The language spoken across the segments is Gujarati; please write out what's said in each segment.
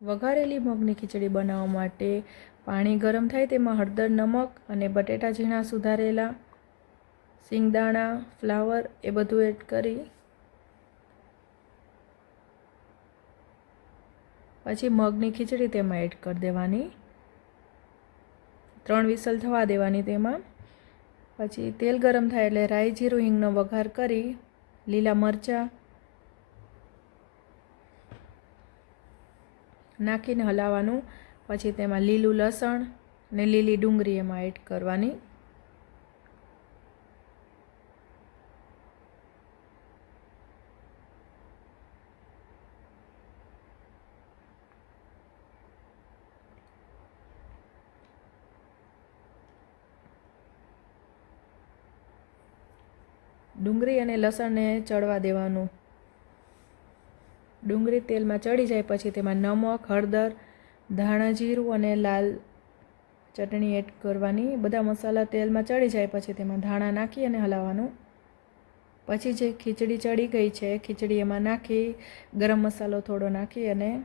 વઘારેલી મગની ખીચડી બનાવવા માટે પાણી ગરમ થાય તેમાં હળદર, નમક અને બટેટા ઝીણા સુધારેલા, સિંગદાણા, ફ્લાવર એ બધું એડ કરી પછી મગની ખીચડી તેમાં એડ કરી દેવાની. ત્રણ વિસલ થવા દેવાની તેમાં. પછી તેલ ગરમ થાય એટલે રાઈ જીરું, હિંગનો વઘાર કરી લીલા મરચાં નાખીને હલાવવાનું. પછી તેમાં લીલું લસણ ને લીલી ડુંગળી એમાં એડ કરવાની. ડુંગળી અને લસણને ચડવા દેવાનું. ડુંગળી તેલમાં ચડી જાય પછી તેમાં નમક, હળદર, ધાણા જીરું અને લાલ ચટણી એડ કરવાની. બધા મસાલા તેલમાં ચડી જાય પછી તેમાં ધાણા નાખી અને હલાવવાનું. પછી જે ખીચડી ચડી ગઈ છે, ખીચડી એમાં નાખી, ગરમ મસાલો થોડો નાખી અને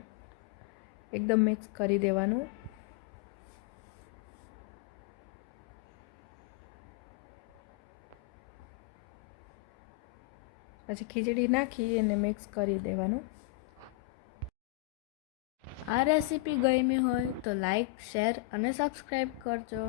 એકદમ મિક્સ કરી દેવાનું. પછી ખીચડી નાખી અને મિક્સ કરી દેવાનું. આ રેસીપી ગમી હોય તો લાઈક શેર અને સબસ્ક્રાઈબ કરજો.